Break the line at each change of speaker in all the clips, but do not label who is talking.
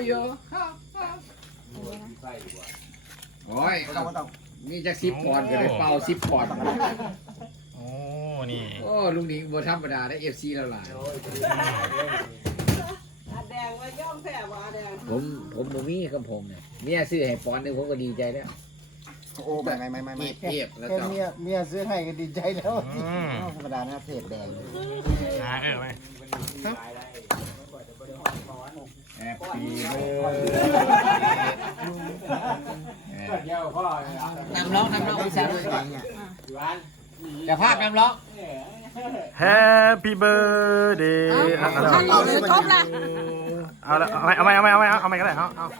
you โอ้ยนี่จะ10 ปอนด์ก็เลยเป่า10 ปอนด์
โอ้นี่
โอ้ลุงหนิงบ่ธรรมดาได้ FC แล้วล่ะ
แดงว่าย่อมแผ่ว่าแดง
ผมบ่มีกับผมเนี่ยเมียซื้อให้ปอนด์นึงผมก็ดีใจแล้ว
โอ้ไม่
เทพแล้ว
แค่
ก็
เมียซื้อให้ก็ดีใจแล้วธรรมดานะเพจแดง
ไหม
แฮปปี้นำร้องพี่สาวจะภาพนำร้อง
Happy birthday
เอาเลยครบละ
เอาละเอาไหมก็ได้เอา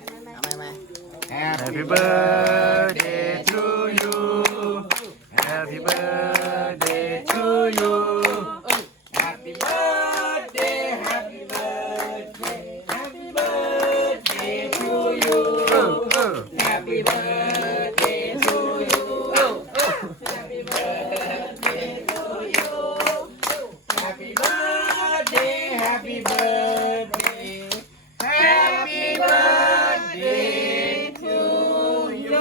Happy birthday to you Happy birthday to you
Happy birthday Happy birthday Happy birthday to you Happy birthday to you Happy birthday to you Happy birthday Happy birthday Happy birthday to you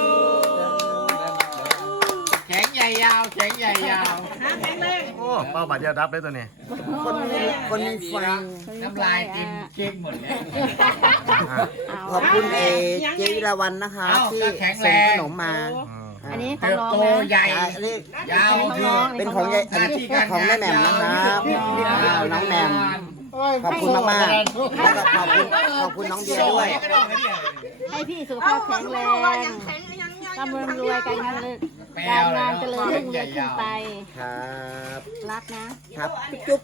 แข็งใหญ่ยาวแข็งใหญ่ยาว
โอ้เป้าบาดเดียวดับเลยตัวนี้
คนมีไฟ
น้ำลายเต็มเค้กหมดเลย
ขอบคุณเจวิลาวันนะคะที่ส่งขนมมา
อันนี้ขอ
เติ
ง
บ
น้อง
โต
นะ
ใหญ่ ยาวคือ
เป็นของยายของแม่แหม่มนะครับน้องแหม่มขอบคุณมากๆแล้วก็ขอบคุณน้องเบียร์ด้วย
ให้พี่สุขภาพแข็งแรงร่ำรวยการงานเลยการงานเจริญรุ่งเรืองขึ้นไป
ครับ
รักนะครับ
จุ๊บ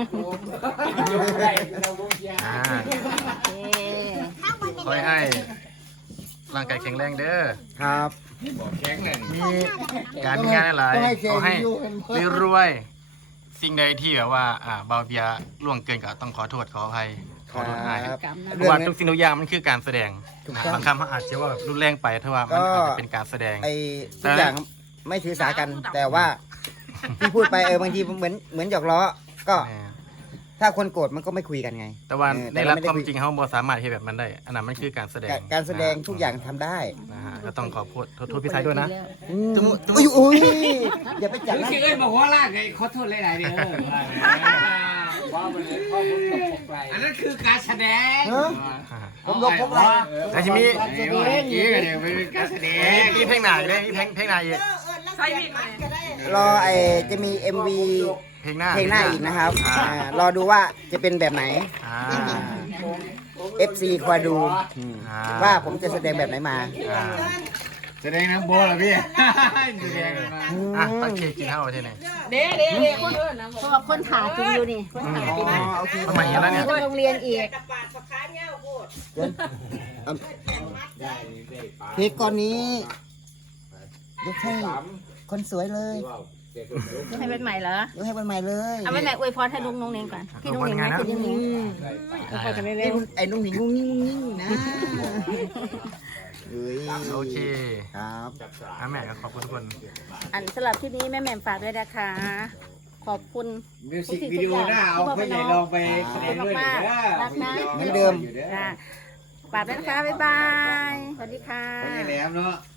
อ่า
โอเค
ขอให้ร่างกายแข็งแรงเด้อ
ครับ
แข็งเลย
มีการงานหลายขอให้รวยๆสิ่งใดที่แบบว่าบาเบียล่วงเกินก็ต้องขอโทษขออภัยขอโทษให้
ครับ
เพราะว่าทุกสิ่งทุกอย่างมันคือการแสดงบางคำเขาอาจจะว่าแบบรุนแรงไปถ้าว่ามันอาจจะเป็นการแสดง
ไอ้ทุกอย่างไม่ถือสากันแต่ว่าที่พูดไปบางทีเหมือนหยอกล้อก็ถ้าคนโกรธมันก็ไม่คุยกันไง
แต่ว่า
แต่
ใน
เรา
รัก
ไม่ได้
ความ
คุย
จริงเขาบอสามารถให้แบบมันได้ อันนั้นมันคือการแสดง
การแสดงทุกอย่างทำได้
นะฮะก็ต้องขอโทษพี่ชายด้วยนะ
อุ้ยอย่าไปจับ
รู้
นะ
สึกเลยบอกว่าลากไงขอโทษหลายๆเด้ออันนั้นคือการแสดง
ผมลบพกอะไร
แต่ทีนี้
กี้กันเนี่ยเป็นการแสดง
มีเพลงหนาอยู่ด้วยมีเพลงหนาอยู่
ใส่บิด
รอจะมี MV
เพลงหน้า
เพลงหน้าอีกนะครับรอดูว่าจะเป็นแบบไหน
อ่า
FC คอยดูว่าผมจะแสดงแบบไหนมา
แสดงน้ำโบเหรอพี่แสดงมา
ตั้งเค้กกินเท่าที่ไหน
เด้คนอื่นนะ
เพราะว่าคนถากินอยู่นี่คนถากินนะ
โอเค
ทำไมอย่างนั้นเนี่ย
โรงเรียนอีก
กระปาดปากค้าเงี้ยโคตร
เค้กก้อนนี้ยกให้คนสวยเลย
ให้เป็นใหม่เหรอย
กให้วันใหม่เลย
เอาเป็นใหม่อวยพรให้ลุงน้องเนงก่อนพี่น้องเนงไหมพี่น้องเนงอวยพรกันเร็ว
ไอ้นุ่งหนิงงุ้งงิ้งนะเฮ้ย
โอเค
ครับ
แม่ก็ขอบคุณทุกคน
อันสำหรับที่นี้แม่แหม่มฝากด้วยนะคะ ขอบคุณ
มิวสิกวิดีโอหน้าเอาไปใหญ่ลองไปแสดงด้วยเด้อ
เหมือนเดิม
ค่ะฝากด้วยนะคะบ๊ายบายสวัสดีค่ะ
คนใหญ่แหลมเนาะ